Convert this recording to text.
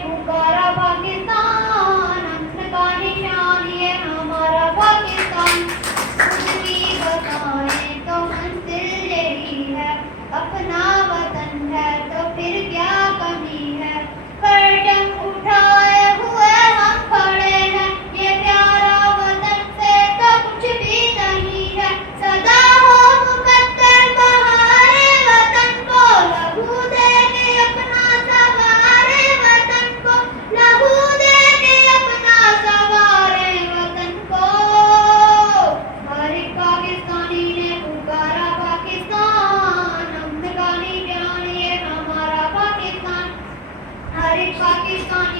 पुकारा पाकिस्तान, अमन का निशान ये हमारा पाकिस्तान। कुछ भी बताएं तो मंजिल यही है, अपना वतन है तो फिर क्या कमी है। परचम उठाए हुए हम खड़े हैं, ये प्यारा वतन से तो कुछ भी नहीं है। सदा हो मुकद्दर बहारे वतन को, लहू दे के अपना सवारे वतन को, लहू दे के अपना सवारे वतन को। हर एक पाकिस्तानी ने पुकारा पाकिस्तान, अमन का निशान ये हमारा पाकिस्तान। हर एक पाकिस्तानी